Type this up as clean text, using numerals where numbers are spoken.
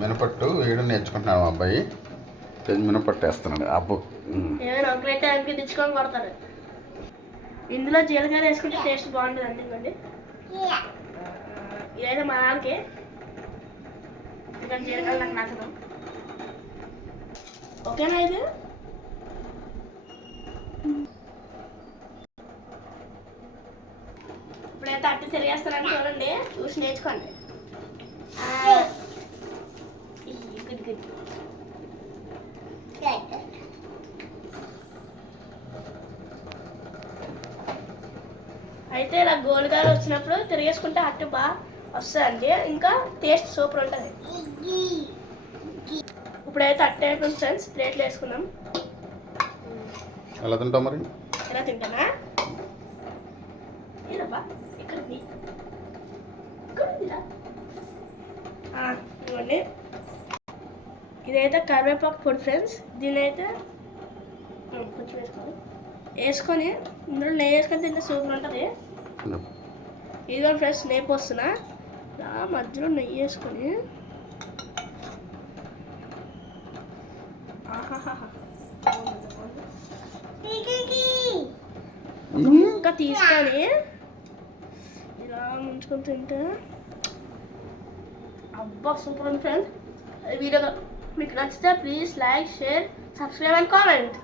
మినపట్టు వేయడం నేర్చుకుంటున్నాడు మా అబ్బాయి. మినపట్టు వేస్తున్నాడు అబ్బు. తెచ్చుకొని కొడతాడు. ఇందులో జీలకర్ర వేసుకుంటే టేస్ట్ బాగుంటుంది అండి. ఇదైతే మా నాన్నకి ఇంకా జీలకర్ర నాకు నచ్చదు. ఓకేనా ఇది? ఇప్పుడైతే అట్టు తిరిగేస్తానని చూడండి, చూసి నేర్చుకోండి. Good good. అయితే ఇలా గోల్గా వచ్చినప్పుడు తిరిగేసుకుంటే అట్టు బాగా వస్తుందండి. ఇంకా టేస్ట్ సూపర్ ఉంటుంది. ఇప్పుడైతే అట్టు అయిపోయింది ఫ్రెండ్స్. ప్లేట్లు వేసుకుందాం. ఎలా తింటాం మరి? ఎలా తింటానా? ఏదబ్బా ఇక్కడ ఇవ్వండి. ఇదైతే కరివేపాకు పొడి ఫ్రెండ్స్. దీని అయితే కొంచెం వేసుకొని ఇందులో నెయ్యి వేసుకొని తింటే సూపర్ ఉంటుంది. ఇదిగో ఫ్రెండ్స్ నెయ్యి పోస్తున్నా. మధ్యలో నెయ్యి వేసుకొని ఇంకా తీసుకొని ఇలా ముంచుకొని తింటే అబ్బా సూపర్ ఉంది ఫ్రెండ్స్. ఈ వీడియో మీకు నచ్చితే please like, share, subscribe and comment.